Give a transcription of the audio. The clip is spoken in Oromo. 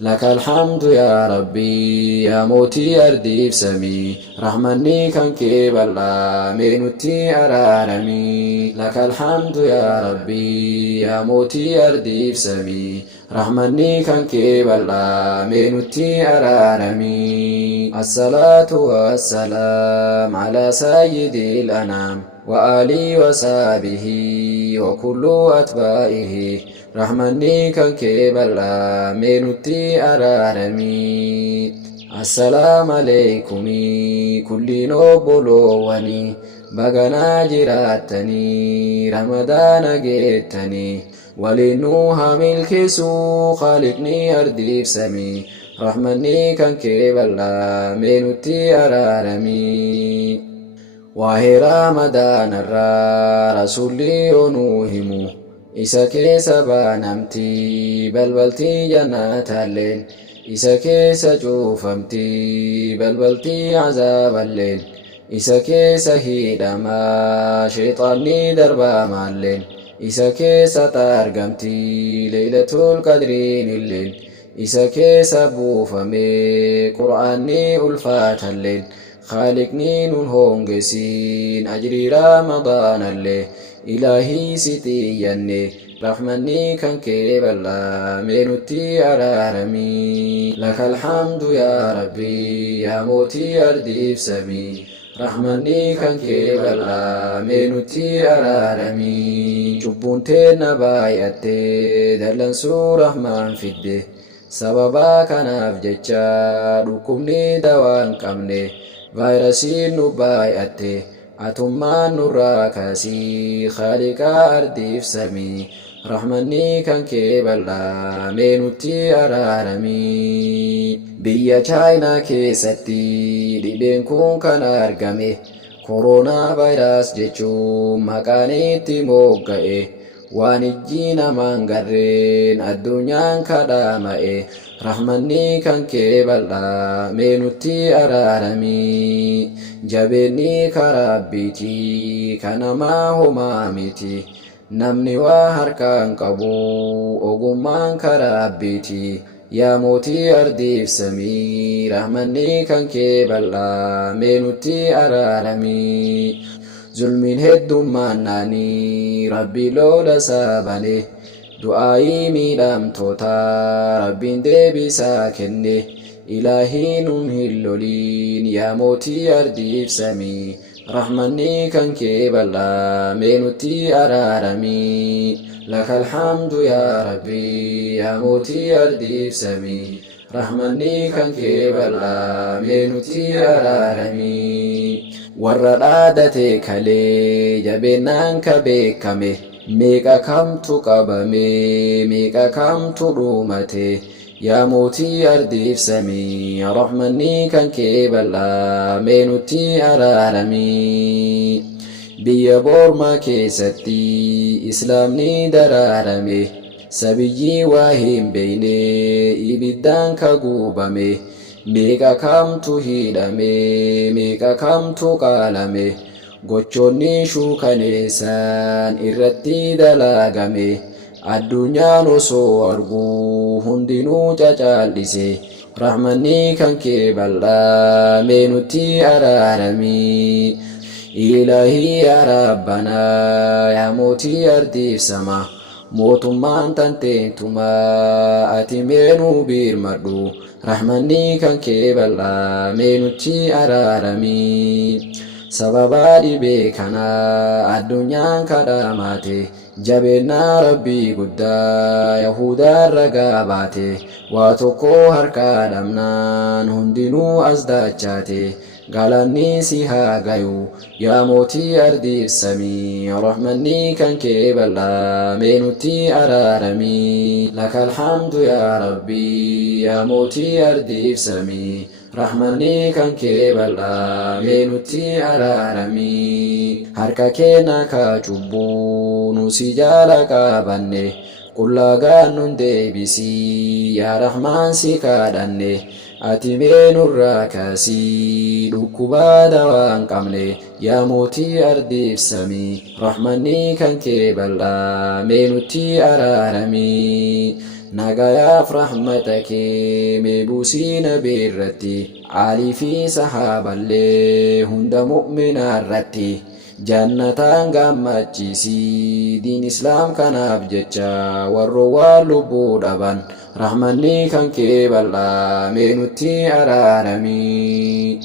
لك الحمد يا ربي يا موتي أرديف سمي رحمني كان كيبلا مينوتي أرارمي لك الحمد يا ربي يا موتي أرديف سمي رحمني كان كيبلا مينوتي أرارمي الصلاة والسلام على سيد الأنام وآلي وصحبه وكل أتباعه رحمني كان كيبلا مينوتي أرارمي السلام عليكم كل نوبلواني بغنا جراتني رمضان جيتني ولنوها ملكسو خالقني أرديف سمي رحمني كان كيبلا مينوتي أرارمي وهي رمضان الرا رسولي ونوهمو isa keessa baanamti balbaltii jannataalleen isa keessa cuufamti balbaltii azaaballeen isa keessa hidhamaa sheexaanni darbamaalleen isa keessa argamti leeylatul qadriinilleen isa keessa buufamee qur'aanni ulfaatalleen خالقني نون هونجسين أجري رمضان اللي إلهي ستيني رحمني كان كيبلا مينوتي أرارمي لك الحمد يا ربي يا موتي أرديف سمي رحمني كان كيبلا مينوتي أرارمي جبون تينا باياتي دلن سو رحمن فيده سببا كان أفججا ركمني دوان قمني فيروسين نبايأتي أتمان نراكسي خالقا أرديف سمي رحمني كان كيبلا مينوتي أرارمي بيا چاينا كيستي دبين كون كان أرغمي كورونا فيروس جيچو مكانيتي موغئي وانجينا مانغرين الدنيا كدامئي رحمني كان كيبلا مينوتي أرارمي جبني كربيتي كان ما هما ميتي نمني وهركان قبو أغمان كربيتي يا موتي أرديف سمي رحمني كان كيبلا مينوتي أرارمي ظلمين هدوماناني ربي لولا سابني دعائي ميدام توتا ربين ديبي ساكني إلهي ننهلولين يا موتي أرديف سمي رحمني كان كيبلا مينوتي أرارمي لك الحمد يا ربي يا موتي أرديف سمي رحمني كان كيبلا مينوتي أرارمي warra dhaadate kalee jabeenaan ka beekame meeqa kamtu qabame meeqa kamtu dhumate yaa mootii ardiif samii rahmanni kan kee bal'aa meenutti araaramii biyya boormaa keessatti islaamni daraarame sabiyyii waa hin beeyne ibiddaan ka guubame meeqa kamtu hidhame meeqa kamtu qaalame gochoonni shuukaneessan irratti dalagame addunyaan osoo arguu hundinuu cacaal'ise rahmanni kan kee bal'aa meenutti araaramii ilaahii yaa rabbanaa yaa mootii ardiif sama mootummaan tanteentumaa ati meenuu birmadhu rahmanni kan kee bal'aa meenutti araaramii sababa dhibee kana addunyaan kadhamate jabeennaa rabbii guddaa yahudaan ragaa baate waa tokko harkaa dhabnaan hundinuu as dachaate galanni si haa gayu yaa mootii ardiif samii rahmanni kan kee bal'aa meenutti araaramii laka alhamdu yaa rabbii yaa mootii ardiif samii rahmanni kan kee bal'aa meenutti araaramii harka keenya ka cubbuu nu si jaala qabanne qullaagaan nun deebisii yaa rahmaan si kadhanne ati meenurraa kaasii dhukkubaa dawaa hin qabne yaa mootii ardiif samii rahmanni kan kee bal'aa meenutti araaramii nagayaaf rahmata kee meebusii nabii irratti Alii fi sahaaballee hunda mu'minaa irratti jannataan gammachiisii diin islaam kanaaf jecha warro waan lubbuu dhaban rahmanni kan kee bal'aa mee nutti araaramii